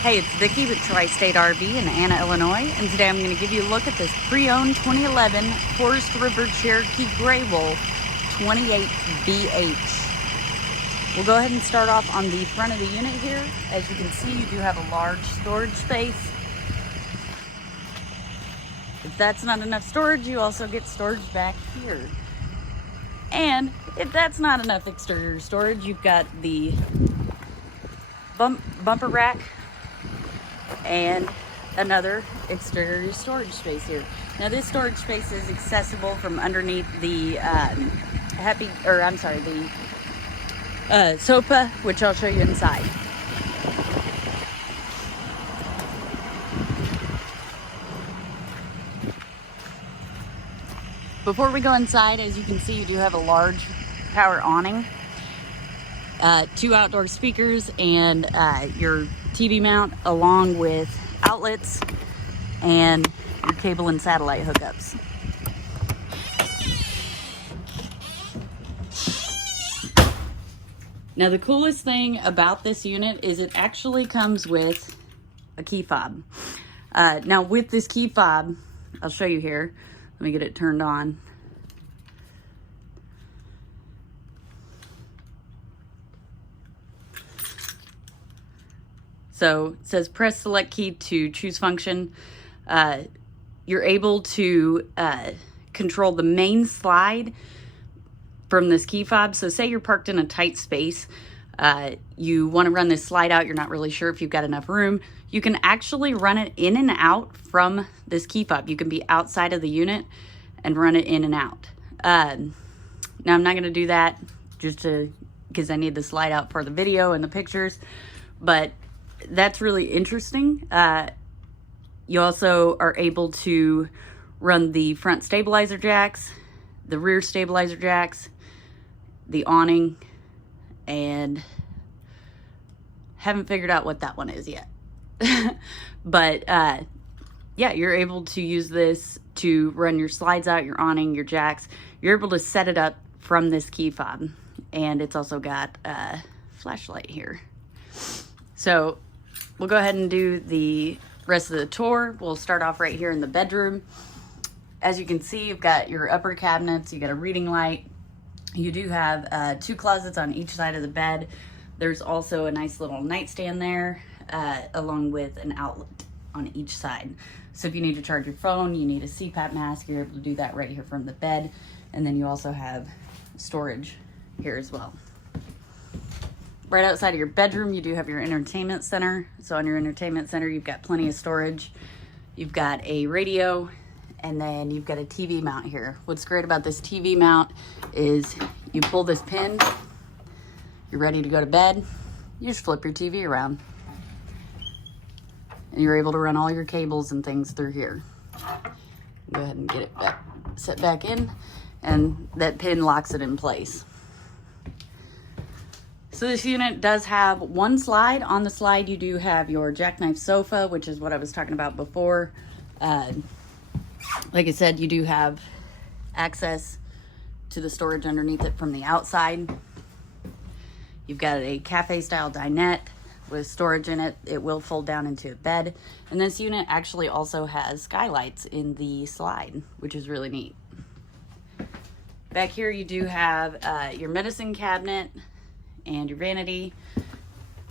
Hey, it's Vicki with Tri-State RV in Anna, Illinois, and today I'm going to give you a look at this pre-owned 2011 Forest River Cherokee Grey Wolf 28BH. We'll go ahead and start off on the front of the unit here. As you can see, you do have a large storage space. If that's not enough storage, you also get storage back here. And if that's not enough exterior storage, you've got the bumper rack and another exterior storage space here. Now this storage space is accessible from underneath the sofa, which I'll show you inside. Before we go inside, as you can see, you do have a large power awning, 2 outdoor speakers, and your TV mount, along with outlets and your cable and satellite hookups. Now the coolest thing about this unit is it actually comes with a key fob. Now with this key fob, I'll show you here. Let me get it turned on. So it says press select key to choose function. You're able to control the main slide from this key fob. So say you're parked in a tight space, you want to run this slide out, you're not really sure if you've got enough room, you can actually run it in and out from this key fob. You can be outside of the unit and run it in and out. Now I'm not going to do that just because I need the slide out for the video and the pictures, but that's really interesting. You also are able to run the front stabilizer jacks, the rear stabilizer jacks, the awning, and haven't figured out what that one is yet. But yeah, you're able to use this to run your slides out, your awning, your jacks. You're able to set it up from this key fob, and it's also got a flashlight here. So we'll go ahead and do the rest of the tour. We'll start off right here in the bedroom. As you can see, you've got your upper cabinets, you got a reading light. You do have 2 closets on each side of the bed. There's also a nice little nightstand there, along with an outlet on each side. So if you need to charge your phone, you need a CPAP mask, you're able to do that right here from the bed. And then you also have storage here as well. Right outside of your bedroom, you do have your entertainment center. So on your entertainment center, you've got plenty of storage. You've got a radio, and then you've got a TV mount here. What's great about this TV mount is you pull this pin, you're ready to go to bed, you just flip your TV around. And you're able to run all your cables and things through here. Go ahead and get it back, set back in, and that pin locks it in place. So this unit does have 1 slide. On the slide, you do have your jackknife sofa, which is what I was talking about before. Like I said, you do have access to the storage underneath it from the outside. You've got a cafe-style dinette with storage in it. It will fold down into a bed. And this unit actually also has skylights in the slide, which is really neat. Back here, you do have your medicine cabinet and your vanity,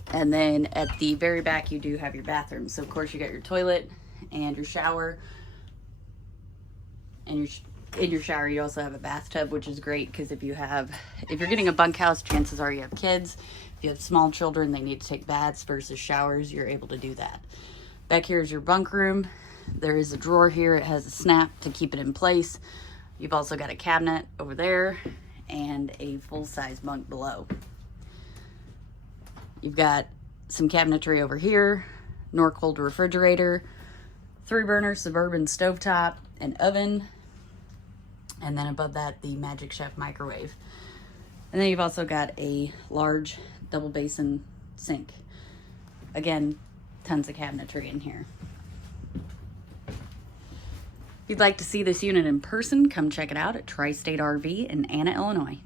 and then at the very back you do have your bathroom. So of course you got your toilet and your shower, and in your shower you also have a bathtub, which is great because if you're getting a bunkhouse, chances are you have kids. If you have small children, they need to take baths versus showers, you're able to do that. Back here is your bunk room. There is a drawer here, it has a snap to keep it in place. You've also got a cabinet over there and a full-size bunk below. You've got some cabinetry over here, Norcold refrigerator, 3-burner Suburban stovetop, an oven, and then above that, the Magic Chef microwave. And then you've also got a large double basin sink. Again, tons of cabinetry in here. If you'd like to see this unit in person, come check it out at Tri-State RV in Anna, Illinois.